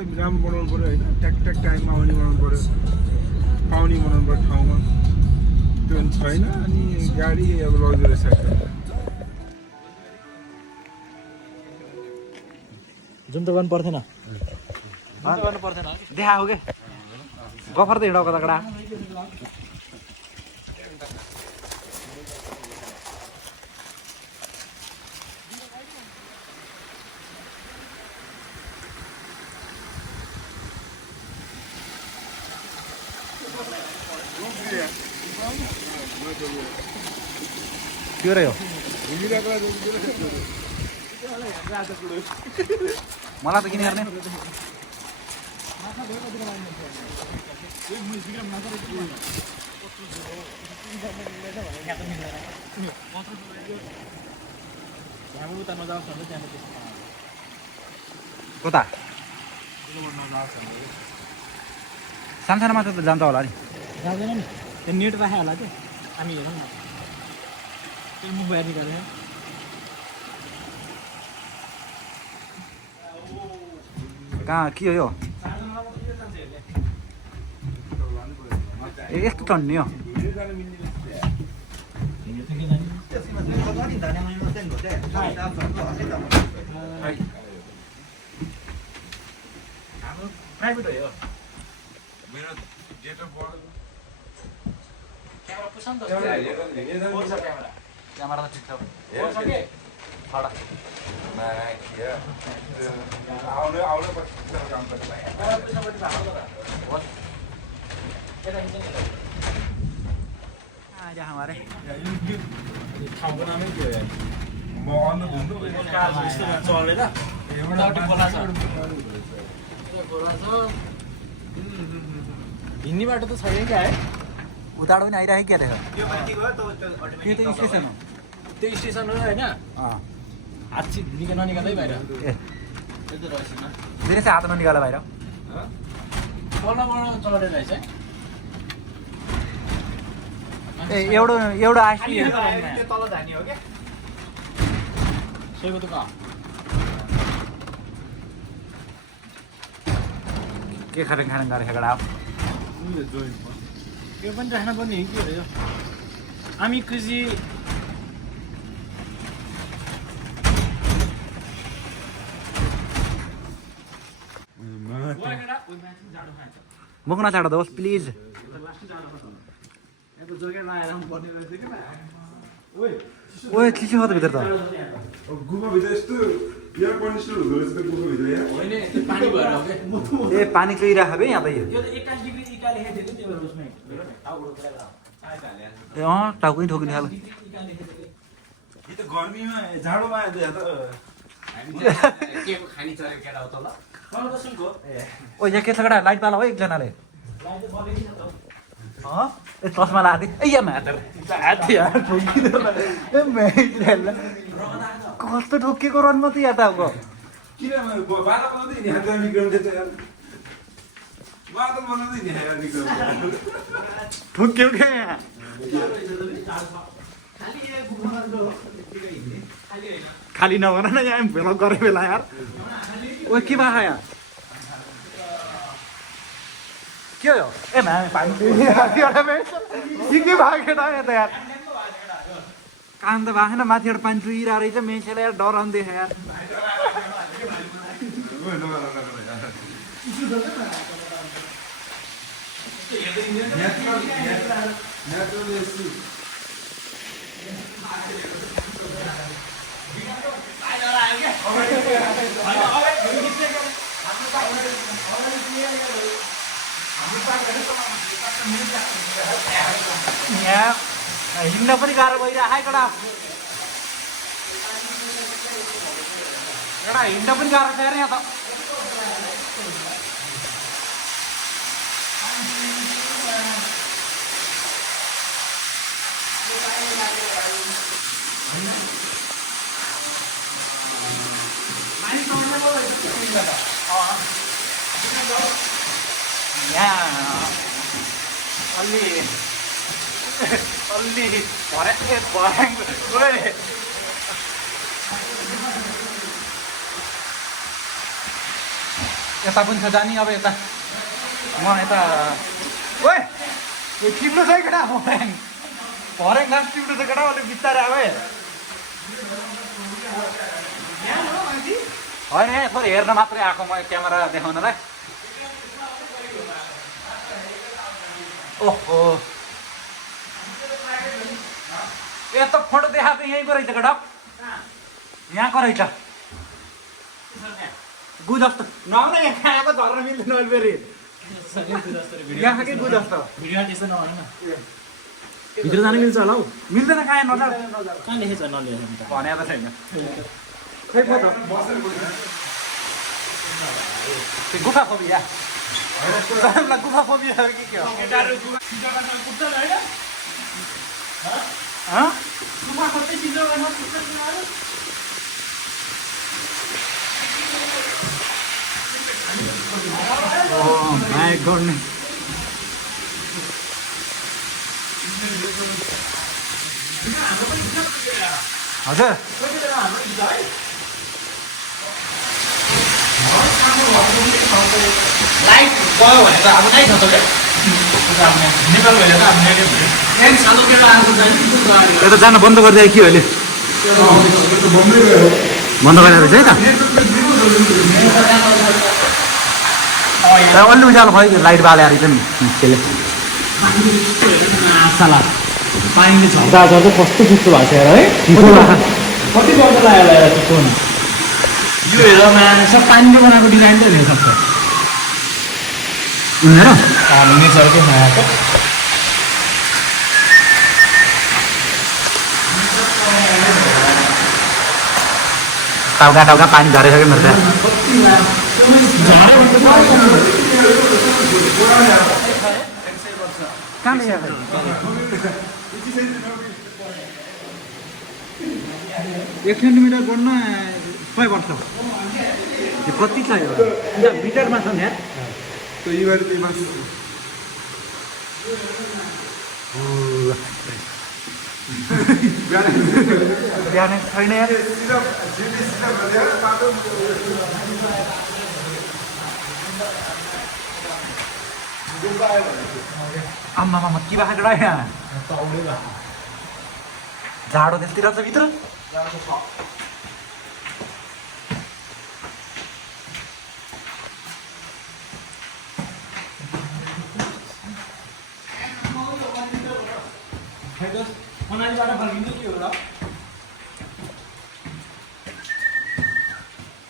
सबै राम्रो बनाउनु पऱ्यो होइन ट्याक ट्याक टाइममा आउने बनाउनु पऱ्यो पाउने बनाउनु पऱ्यो ठाउँमा त्यो छैन अनि गाडी अब लग्जरी साइकल जुन त गर्नु पर्थेन देखा हो के गफर त हिँडाउ कता कडा के रह्यो मलाई त किन हेर्ने कता सानो मात्र त जान्छ होला नि जाँदैन नि त्यो नेट राखे होला त्यो हामी हेरौँ न त्यो मुख बाहिर निकाल्यो कहाँ के हो यो ए यस्तो चढ्ने हो प्राइभेट हो यो मेरो डेट अफ बर्थ क्यामेरा पुछ नि त क्यामेरा त ठिक छ आउनु पछि काम गर्नु आज हमारे ठाउँको नामै के हो म अन्त घुम्नु चलेर हिँड्ने बाटो त छैन क्या है उताबाट पनि आइरहेको क्या देख त्यो त स्टेसन हो त्यो स्टेसन हो होइन हात ननिकाल्दै बाहिर ए धेरै चाहिँ हात ननिकाल बाहिर तलबाट चढेर रहेछ है ए एउटा आइसक्रिम त्यो तल धानी हो क्या सोहीको त कहाँ के खाने गरेको कडा त्यो पनि राख्न पर्ने हो के हो यो हामी कृषि मुख नचाड दोस् प्लिज ओए चिसो हो त भित्र त गुफाभित्र यस्तो एयर कन्डिसनर हुँदो रहेछ त गुफाभित्र यहाँ होइन त्यो पानी भएर हो क्या ए पानी चुइरहेको बे यहाँ त यो यो त 21 डिग्री इका लेखेको थियो त्यो उसमै ए टाउकै ठोकिने खालको कि त गर्मीमा जाडोमा यहाँ त के को खानी चरे केटा हो त ल मलाई त सुनको ओ यहाँ के छ कडा लाइट पाला हो एकजनाले लाइट त बलेको छ त ए चस्मा लादे ए यहाँ मात्र कस्तो ठोकिएको रनमा त यहाँ त अब किन बाटो बनाउँदै नि यहाँ निक्लिँदै छ यार बाटो बनाउँदै नि यहाँ निक्लिँदै ठोक्यो क्या यहाँ खाली नभन न यहाँ भेला गरे बेला यार ओ के भा यार के हो ए म्याम पानी के भागेन यहाँ त यार कान त भागेन माथिबाट पानी चुइरहेको रहेछ मेन्छेलाई यार डराउनु देखायो यार यहाँ हिँड्न पनि गाह्रो भइरहेको कडा हिँड्न पनि गाह्रो छ यार यहाँ त यहाँ अलि यता पनि छ जाने अब यता म यता ओए टिप्नु छ केटा हरेक घाँस टिप्नु छ केटा अलिक बिस्तारै अब होइन तर हेर्न मात्रै आएको म क्यामेरा देखाउनलाई ओहो यस्तो फोटो देखाएको यहीँको रहेछ केटा यहाँको रहेछ गु जस्तो नआउन यहाँ खाएको झर्न मिल्दैन अहिले फेरि यहाँकै गु जस्तो भिडियो त्यस्तो नभन न भित्र जानु मिल्छ होला हौ मिल्दैन कहाँ नजाऊ कहाँ लेखेछ नलेखेछ भने त छैन खै पो त त्यो गुफा फोबिया गुफा फोबिया के हो Oh my goodness. हजुर लाइट गयो भने त अब नै छ तपाईँ नेपाल गएर त अब यता जान बन्द गरिदिए के अहिले बन्द गरेर चाहिँ त अलि उज्यालो खै लाइट बालेर चाहिँ त्यसले पानीले झर्दा झर्दा कस्तो चिसो भएको छ है कति वर्ष लाग्यो होला चिसो हुन यो हेरमा सब पानीले बनाएको डिजाइन त हेर्न सक्छ हाम्रो नेचरकै मायाको टाउका टाउका पानी झरिसक्यो मेरो त्यहाँ एक सेन्टिमिटर बढ्न कति वर्ष यो कति चाहियो मिटरमा छ नि तो ये बार मास बिहान छैन यार आम्मामा के भएको एउटा यहाँ जाडो त्यति रहेछ भित्र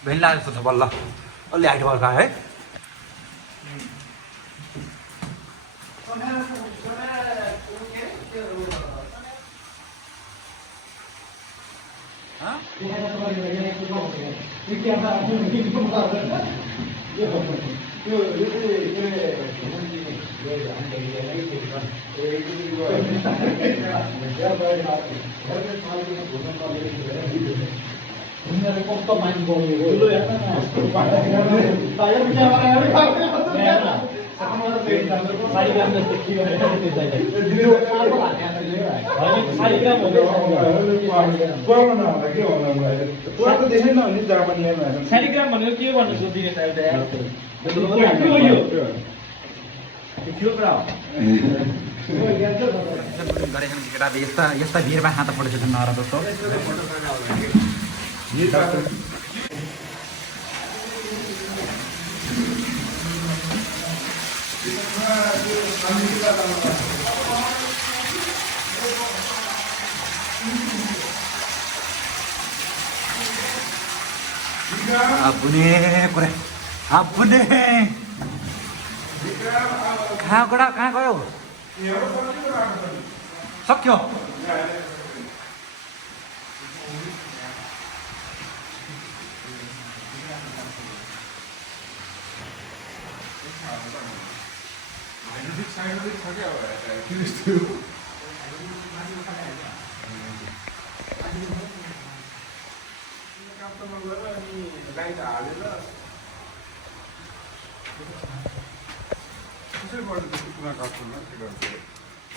भेन्ला जस्तो छ बल्ल अलि हाइट भएको है कस्तो पानी बग्यो शालिग्राम भनेको के भन्नु सोधिने यस्ता यस्ता भिरमा हात फोटो खिच्नु नर जस्तो Abune kure, abune. Kहाँ गयो? सक्यो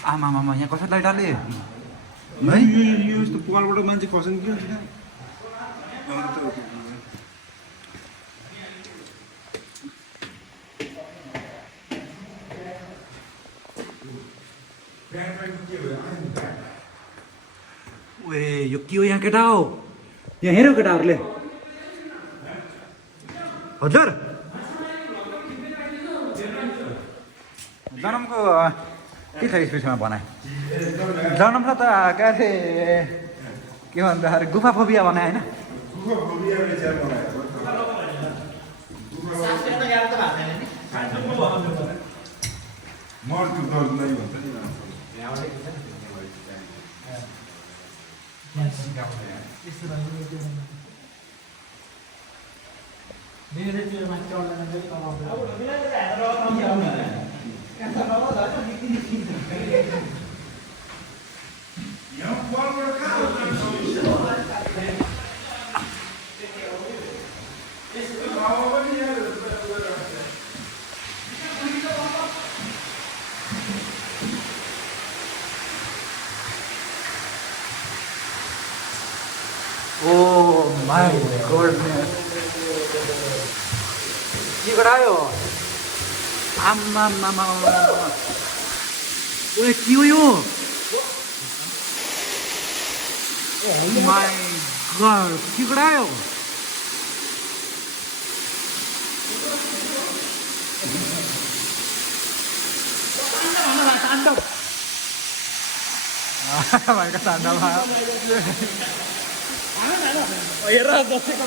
आमामामा यहाँ कसरी लाइट हाले है यो यस्तो पालबाट मान्छे खस्नु के ओए यो के हो यहाँ केटा हो यहाँ हेऱ्यो केटाहरूले हजुर जन्मको के छ स्पेसमा भनाइ जन्म त के अरे के भन्दाखेरि गुफा फोबिया बनाए होइन Oh my goodness. के गरायो आम्मा मामा ओए के हो यो Oh my god के गरायो ताण्डव भाइको ताण्डव हेर बसेको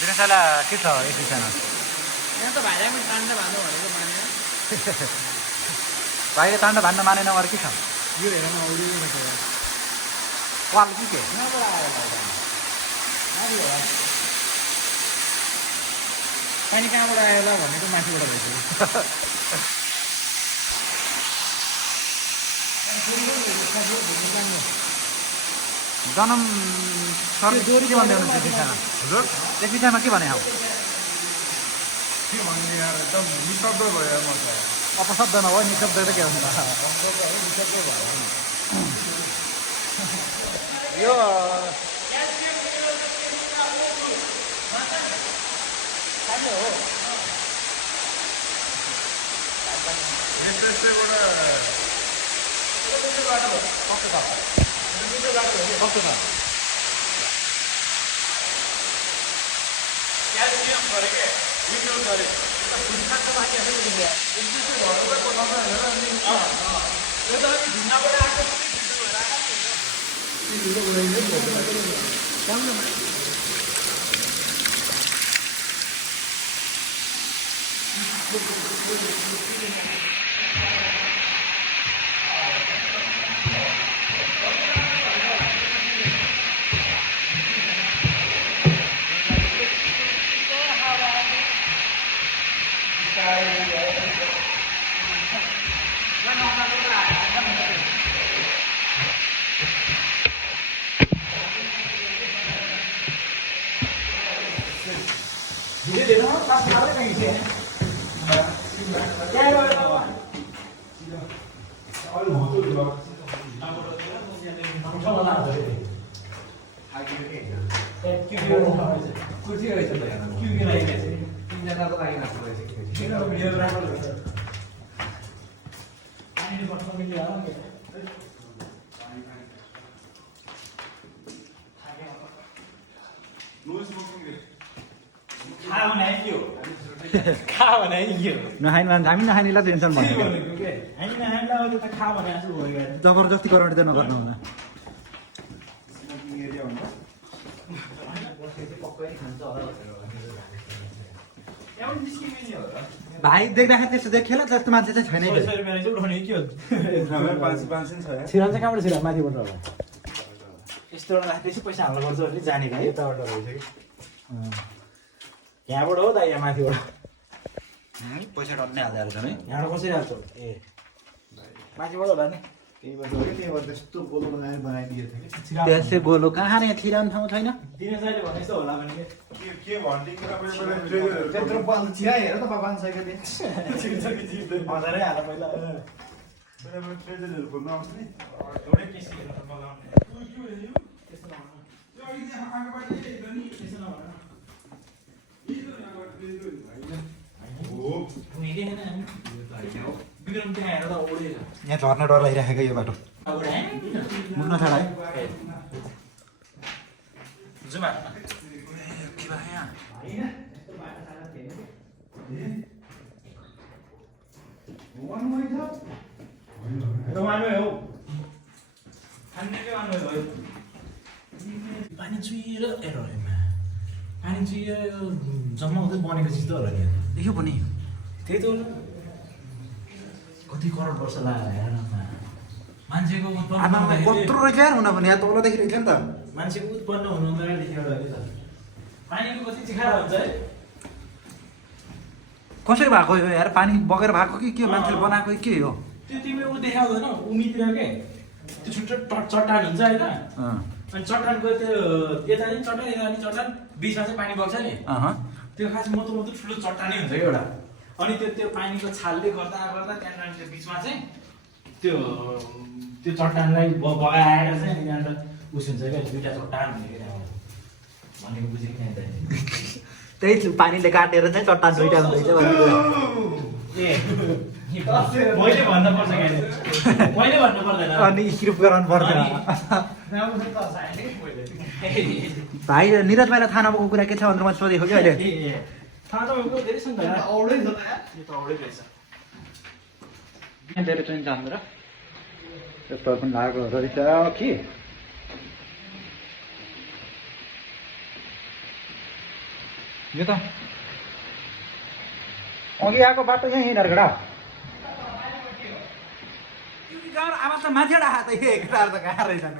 दिनशाला के छ यति सानो यहाँ त भाइलाई पनि तान्डा भान्नु भनेको मानेन भाइले तान्डा भान्न मानेन अरू के छ यो हेर्न औडिएको छ यार वाल के यहाँबाट आयो होला पानी कहाँबाट आयो होला भनेको माथिबाट भइसक्यो जन्म सर के भन्दै हुनुहुन्छ त्यस हजुर त्यस विषयमा के भने हौ के भन्ने यार एकदम निशब्द भयो म त अपशब्द नभयो निशब्द त के हुन्छ यो नखाइन हामी नखानेलाई टेन्सन भनेको जबरजस्ती गराउने त नगर्नु हुन भाइ देख्दाखेरि त्यस्तो देखेला जस्तो मान्छे चाहिँ छैन छिरान चाहिँ कहाँबाट छिरा माथिबाट होला यस्तो एउटा त्यसै पैसा हाल्नु पर्छ भने जाने भाइ यताबाट रहेछ कि यहाँबाट हो त यहाँ माथिबाट पैसा टन्नै हाल्दै हाल्छ है यहाँबाट कसरी हाल्छ ए माथिबाट होला नि त्यहीबाट त्यस्तो गोलो बनाइदिएको थियो त्यसै गोलो कहाँ यहाँ थिरान ठाउँ छैन दिने चाहिँले भने जस्तो होला भने के भनिदिनु तपाईँले त्यत्रो पाल्छ छिरा हेर त 500 दिन हजारै हाल पहिला ट्रेजरहरू खोल्नु आउँछ नि एउटै किसिमको बनाउने त्यस्तो विक्रम त्यहाँ हेर त ओडेछ यहाँ झर्न डर लागिराखेको यो बाटो मुख्न छाडा है जुम हाल न के भयो यहाँ पानी चुहिएर पानी चुहिएर जम्मा हुँदै बनेको चिज त होला नि देख्यो पनि त्यही त हो कति करोड वर्ष लाग्यो हेर न मान्छेको उत्पन्न कत्रो रहेछ यार हुन पनि यहाँ तलदेखि रहेछ नि त मान्छेको उत्पन्न हुनुभन्दा लेखेर कि त पानीको कति चिखाएर हुन्छ है कसरी भएको यो यार पानी बगेर भएको कि के मान्छेले बनाएको के हो त्यो तिमी ऊ देखाउँदैन उमीतिर के त्यो छुट्टै चट्टान हुन्छ होइन अनि चट्टानको त्यो यता नि चट्टान यता नि चट्टान बिचमा चाहिँ पानी बग्छ नि त्यो खास मोटो ठुलो चट्टानै हुन्छ कि एउटा अनि त्यो पानीको छालले गर्दा गर्दा त्यहाँनिर त्यो बिचमा चाहिँ त्यो चट्टानलाई बगाएर चाहिँ अनि त्यहाँनिर उस हुन्छ क्या दुईवटा चट्टान हुन्छ कि त्यहाँबाट भनेको बुझेको नि त त्यही पानीले काटेर चाहिँ चट्टान दुइटा हुँदैछ ए मैले भन्नु पर्छ मैले भन्नु पर्दैन अनि स्क्रिप्ट गराउनु पर्दैन भाइ निरज भाइलाई थाहा नभएको कुरा के छ भनेर मैले सोधेको कि अहिले थाहा तपाईँको धेरै छ नि त औडै छ त यो त औडै रहेछ यहाँ धेरै चाहिँ जाँदो त्यस्तो पनि लागेको रहेछ कि यो त अघि आएको बाटो यहाँ हिँडेर केटा आवाज त माथिबाट आएको त केटाहरू त कहाँ रहेछन्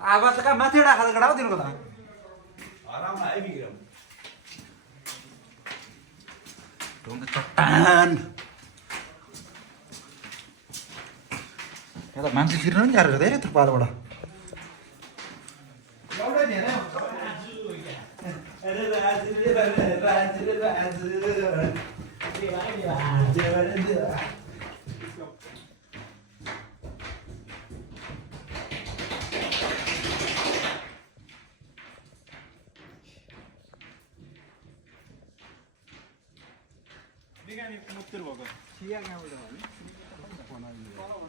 आवाज त कहाँ माथिबाट आएको त केटा हो तिनीको त चट्टान यहाँ त मान्छे छिर्नु पनि गाह्रो छ धेरै थुप्रोबाट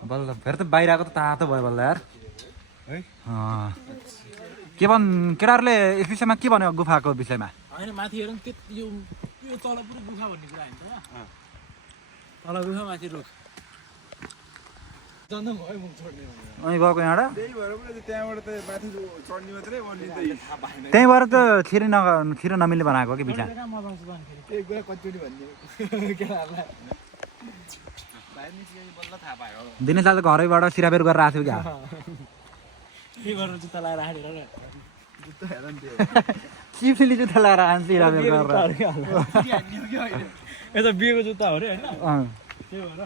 बल्ल फेरि त बाहिर आएको त तातो भयो बल्ल यार है के केटाहरूले यस विषयमा के भन्यो गुफाको विषयमा होइन माथि हेरौँ यो तल पुरो गुफा भन्ने कुरा होइन तल गुफा माथि रुख जाँदा भयो मुख छोड्ने अनि गएको यहाँबाट त्यही भएर पनि त्यहाँबाट त माथि चढ्ने मात्रै भन्ने त त्यहीँबाट त खिर नमिल्ने बनाएको कि बिचमा त्यही कुरा कतिचोटि भन्ने केटाहरूलाई दिनेश आज घरैबाट सिराबेर गरेर आएको थियो के गरेर जुत्ता लगाएर हालेर जुत्ता हेर नि त्यो चिप्ली जुत्ता लगाएर आन्छ सिराबेर गरेर यता बिहेको जुत्ता हो अरे होइन त्यही भएर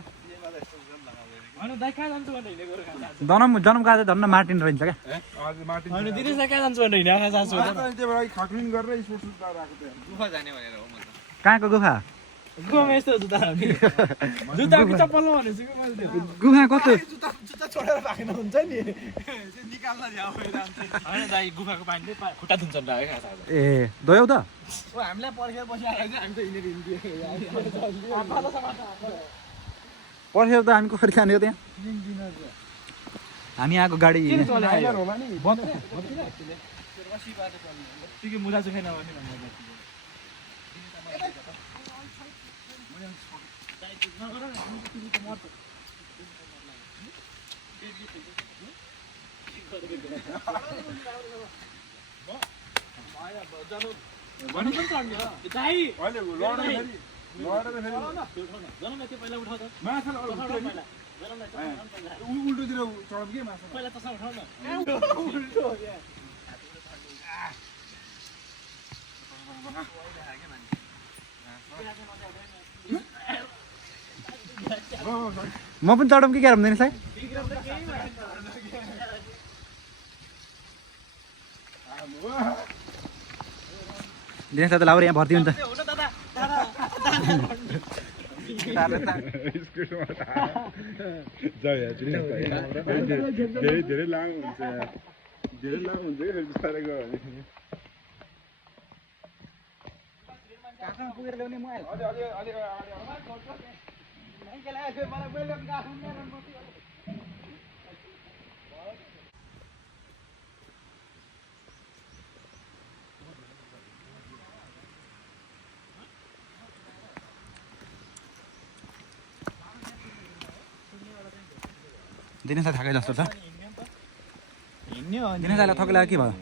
होइन दाइ कहाँ जान्छु भनेर हिँडेको जन्मका चाहिँ धन्न मार्टिन रहन्छ क्या हजुर मार्टिन होइन दिनेश दाइ कहाँ जान्छु भनेर हिँडेको जान्छु त्यो भएर खक्लिङ गरेर स्पोर्ट्स जुत्ता राखेको थियो गुफा जाने भनेर हो म त कहाँको गुफा गुफामा यस्तो जुत्ता जुत्ता कि चप्पल भनेको छु कि मैले त्यो गुफा कस्तो जुत्ता छोडेर राखेन हुन्छ नि निकाल्न जाऊ होइन दाइ गुफाको पानीले खुट्टा धुन्छन् राखेको खास आज ए दोयौ त हामीलाई पर्खेर बसिरहेको चाहिँ हामी त हिँडेर हिँडिदियो पर्खेर त हामी कसरी खाने हो त्यहाँ हामी आएको गाडी होला नि त्यो मुला चाहिँ छैन भने उल्टोतिर चढ्नु के माछा पहिला तसँग उठाउन उल्टो म पनि चढौँ कि क्या हुँदैन साई दिनेश दादा लाउरे यहाँ भर्ती हुन्छ धेरै लामो हुन्छ धेरै लामो हुन्छ कि बिस्तारै गयो भने पुगेर ल्याउने म दिनेश थाके जस्तो छ दिनेश दाइलाई थक लाग्यो के भयो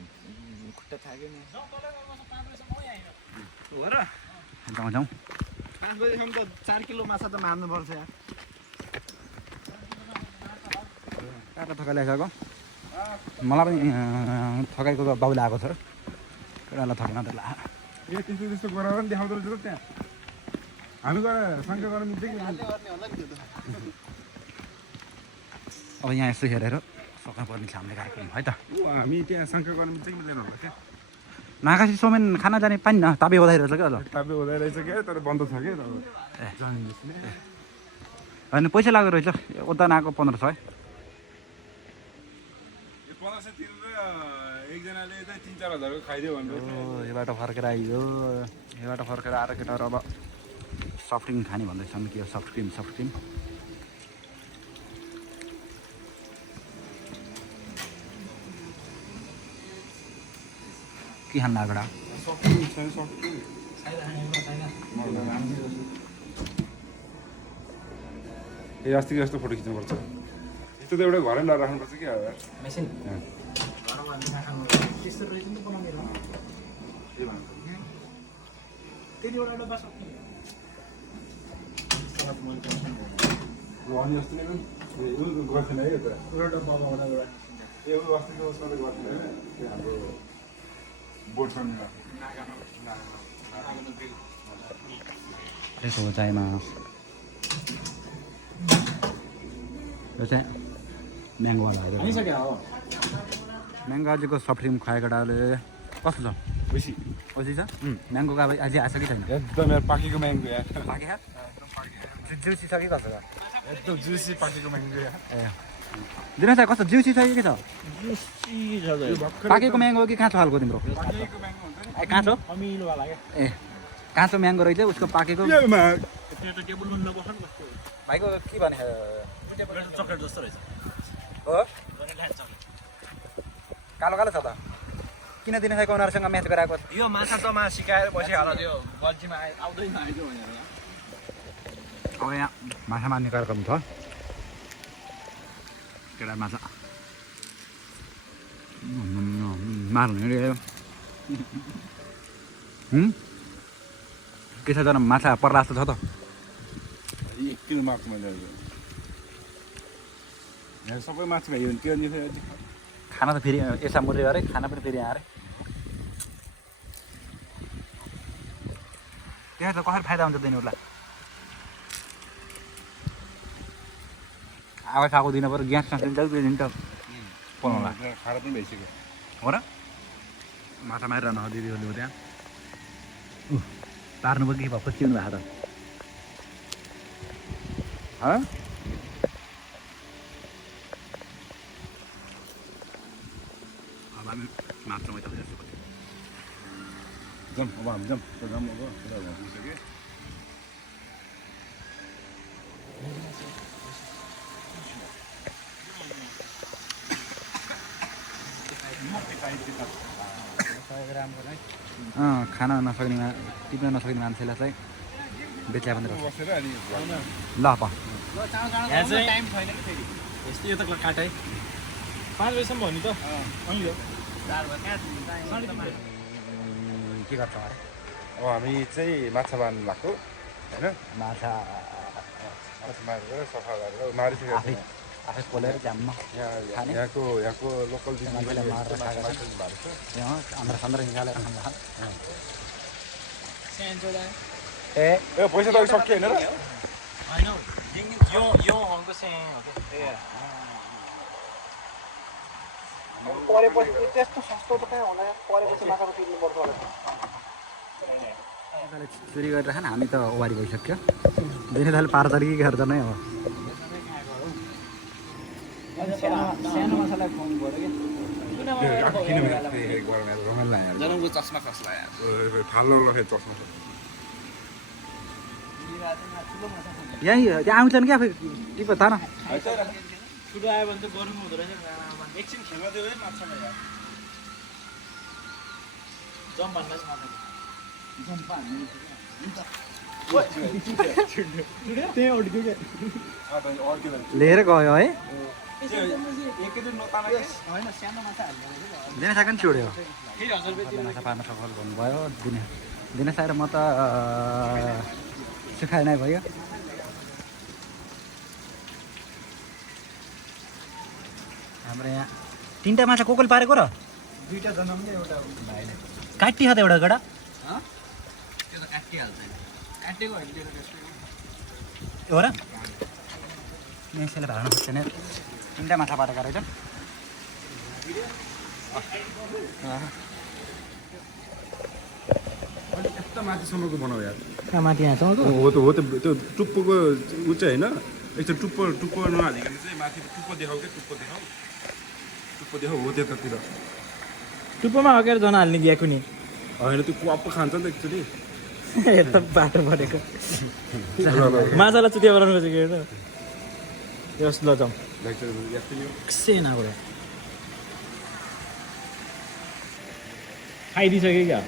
हो र जाउँ 5 बजेसम्म त 4 किलो माछा त मार्नुपर्छ यार काका थकाइ लगाइसक्यो मलाई पनि थकाइको बाउले आएको छ केटालाई थकेन त ला ए त्यस्तो त्यस्तो गराएर पनि देखाउँदो रहेछ त त्यहाँ हामी गएर शङ्का गर्न मिल्छ कि अब यहाँ यसो हेरेर सक्नु पर्ने छ हामीले कार्यक्रम है त हामी त्यहाँ शङ्का गर्न मिल्छ कि मिल्दैन होला त्यहाँ नाकासी सोमेन खाना जाने पानी न तापे हुँदैरहेछ क्या ल तापे हुँदै रहेछ क्या तर बन्द छ क्या होइन पैसा लाग्दो रहेछ उता नआएको 1500 है 1500 तिरेर एकजनाले त 3-4 हजारको खाइदियो भनेर योबाट फर्केर आइयो योबाट फर्केर आएर केटाहरू अब सफ्ट ड्रिङ्क खाने भन्दैछन् के हो सफ्ट क्रिम के खान लाग्डा ए अस्ति जस्तो फोटो खिच्नुपर्छ यस्तो त एउटा घरै लगाएर राख्नुपर्छ क्या मेसिन अनि अस्ति नै गर्थेन है यता ए अस्तिको उसमा त गर्थेन होइन त्यो हाम्रो बोटसँग त्यसो हो चायमा यो चाहिँ म्याङ्गोवाला म्याङ्गो अझैको सफ्ट क्रिम खुवाएको केटाले कस्तो छ बेसी खुसी छ म्याङ्गोको अब अझै आएको छ कि छैन एकदम यार पाकेको म्याङ्गो यार पाके जुसी छ कि कसो छ एकदम जुसी पाकेको म्याङ्गो यार ए दिनेश दाइ कस्तो जुसी छ कि के छ पाकेको म्याङ्गो कि काँचो खालको तिम्रो पाकेको म्याङ्गो हुन्छ नि ए काँचो अमिलोवाला क्या ए काँचो म्याङ्गो रहेछ उसको पाकेको त्यहाँ त टेबलमा नबस्नु कस्तो भाइको के भने चक्लेट जस्तो रहेछ हो कालो कालो छ त किन दिनेश दाइको उनीहरूसँग म्याच गराएको यो माछा जमा सिकाएर बसिहाल्छ त्यो गल्छीमा आउँदैन आइदियो भनेर अब यहाँ माछा मार्ने कार्यक्रम छ केटा माछा मार्नु रे के छ जना माछा पर्ला जस्तो छ त 1 किलो मार्छ मैले यहाँ सबै माछा खायो भने के गर्ने फेरि खाना त फेरि यसो मुरे अरे खाना पनि फेरि आएर त्यहाँ त कसरी फाइदा हुन्छ दिनेहरूलाई आगो खाएको दिन पऱ्यो ग्यास खान्छ दिन्छ त्यो दिन त पलाउला खाएर पनि भइसक्यो हो र माछा मारिरहनु हो दिदीहरूले त्यहाँ पार्नु पो के भयो पसिउनु भएको त अब हामी माछा मैदा जाउँ अब हामी जाउँ जाउँ अब पुगिसक्यो खाना नसक्ने टिप्न नसक्ने मान्छेलाई चाहिँ बेच्या पनि रहेछ बसेर अनि ल प यहाँ चाहिँ टाइम छैन कि फेरि यस्तो यो त काटै 5 बजीसम्म हो नि त अनि हो के गर्छ अरे अब हामी चाहिँ माछा मार्नु लाग्छौँ होइन माछा माछा मारेर सफा गरेर मारिसकेको आफै आफै पोलेर जाममा खाने यहाँको लोकल मान्छेलाई मारेर खाएको छ यहाँ आन्द्रा सान्द्रा निकालेर खान्छ ए पैसा त अघि सकियो होइन र होइन यो अङ्को चाहिँ हो क्या परेपछि त्यस्तो सस्तो त कहाँ होला परेपछि माछाको तिर्नुपर्छ होला चोरी गरेर खान हामी त ओवारी भइसक्यो दिने दाल पार तरिकै गर्दा नै हो सानो माछालाई खुवाउनु पऱ्यो जनमको चस्मा कसलाई ठाल्लो लखे चस्मा यहीँ त्यहाँ आउँछन् क्या फेरि टिप थाहा न ठुलो आयो भने त गर्नु हुँदो रहेछ एकछिन खेल्न दियो है माछालाई यार जम भन्दा लिएर गयो है एकैचोटि नतानेको होइन सानो माछा हाल्नु दिन सक्यो नि छोड्यो फेरि 1000 रुपैयाँ माछा पार्न सफल भन्नुभयो दिन साएर म त सुखाइ नै भयो हाम्रो यहाँ 3टा माछा कोकोले पारेको र 2टा जन्मले एउटा भाइले काटिह त एउटा गडा त्यो त काटिहाल्छ काटेको होइन त्यो हो र यसैले भाड्न सक्दैन 3टा माछा पारेको रहेछ यस्तो माथिसम्मको बनाऊ यार कहाँ माथि यहाँसम्म हो त त्यो टुप्पोको उ चाहिँ होइन एकचोटि टुप्पो नहालिकन चाहिँ माथि टुप्पो देखाऊ क्या टुप्पो देखाऊ हो त्यतातिर टुप्पोमा अगाडि जना हाल्ने गएको नि होइन त्यो क्वाप खान्छ नि त एकचोटि यता बाटो परेको माछालाई चुतिया बनाउनु खोजेको हेर्नु यस ल जाउँ सेनाबाट खाइदिइसक्यो क्या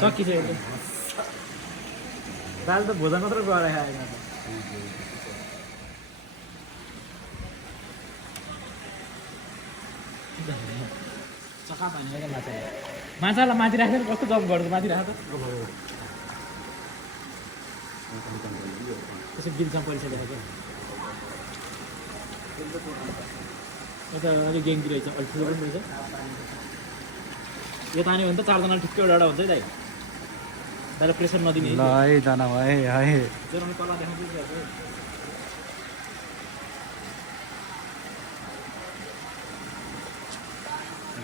सकिसक्यो दाल त भोजन मात्र गएर खाएन चक्का पानी माछालाई माथि राखेर कस्तो जब गर्छ माथि राख त त्यसो बिलसम्म परिसकेको क्या यता अलिक गेङ्गी रहेछ अलिक ठुलो पनि रहेछ यो तान्यो भने त 4 जना ठिक्कै एउटा हुन्छ है दाइ दाइलाई प्रेसर नदिने ल है जना है है जराउने कला देखाउँछु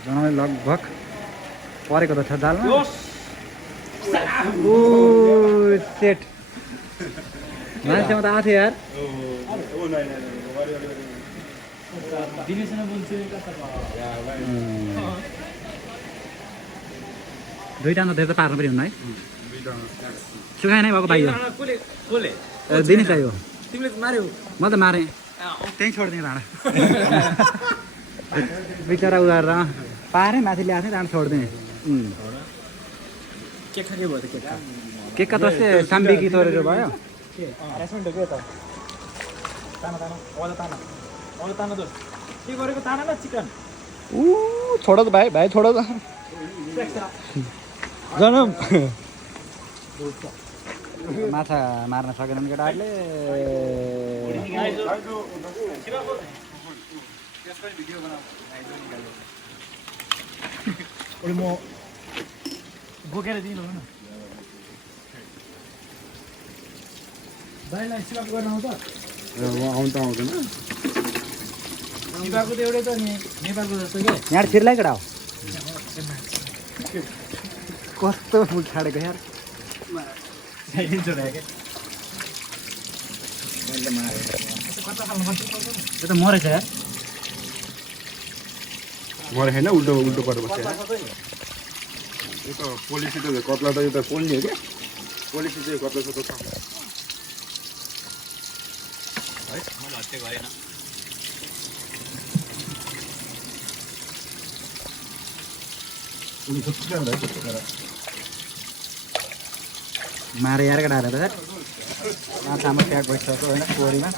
जनाले लगभग परेको त छ दालमा ओ सेट मान्छेमा त आएको थियो यार दिनेशसँग बोल्छु दुईटा त धेरै त पार्नु पनि हुन्न है सुखाइ नै भएको पाइयो कसले दिने चाहियो तिमीले मार्यौ म त मारेँ त्यहीँ छोडिदिएँ भाँडा बिचरा उ गरेर पारेँ माथि ल्याएको थिएँ त्यहाँबाट छोडिदिएँ के खाने भयो त केकका त अस्ति साम्बिकी तोरेर भयो रेस्टुरेन्ट हो के त ताना ताना अझ ताना त के गरेको ताना न चिकन ऊ छोड त भाइ छोड त जनम माछा मार्न सकेनन् केटाहरूले म बोकेर दिनु न भाइलाई सिलाप गर्न आउँछ आउनु त आउँदैन नेपालको त एउटै त नि नेपालको जस्तो के यहाँ छिर्लाई केटा हो कस्तो फुल छाडेको यार त्यो त मरेछ यार मरे होइन उल्टो गरेर बस्छ यो त पोलिसी त कत्ला त यो त पोल्ने हो क्या पोलिसी चाहिँ कत्ला छ त है मलाई हत्या गरेन मारे यार केटाहरू त माछामा प्याक भइसक्यो होइन कोरीमा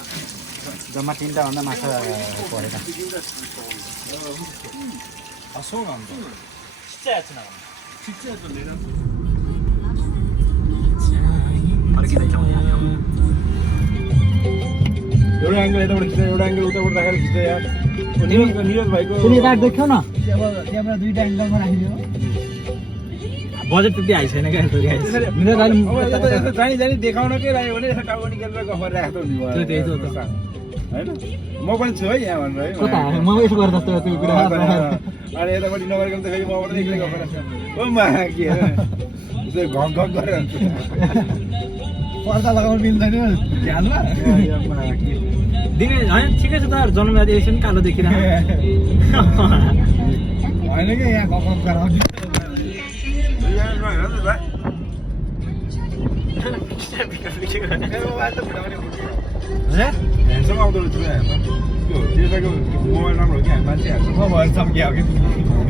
जम्मा 3टा भन्दा माछा परेन एउटा एङ्गल यताबाट खिच्दा एउटा एङ्गल उताबाट राखेर खिच्दा यार निरज भाइको देख्यौ न त्यहाँबाट 2टा एङ्गलमा राखिदियो बजेट त्यति हाई छैन क्या यसरी गाइस यस्तो जानी देखाउनकै लाग्यो भने यसो टाउको निकालेर गफर राख्दो नि भयो त्यही त होइन म पनि छु है यहाँ भनेर है कता म यसो गर्दा जस्तो त्यो कुरा अनि यतापट्टि नगरेको त फेरि मबाट एक्लै गफर ओ मा के यसो घक घक गरेर पर्दा लगाउनु मिल्दैन ध्यानमा दिने होइन ठिकै छ त जन्मजाति यसो नि कालो देखिरहेको होइन कि यहाँ घक घक गराउने ह्यान्डसम आउँदो रहेछ त्यो त्यसको मोबाइल राम्रो हो कि हामी मान्छेहरू मोबाइल सम्कियो कि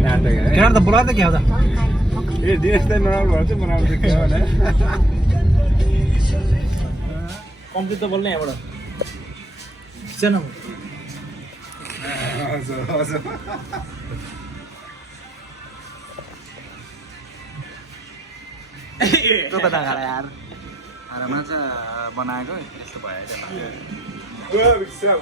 नाटक केटा त बोलाउँदै के हो त ए दिनेश त नराम्रो भएर चाहिँ म राम्रो देख्यो भने कम्प्लिट त बोल्ने यहाँबाट खिचेन हजुर हजुर त्यो त डाँडा यार आराममा चाहिँ बनाएको यस्तो भयो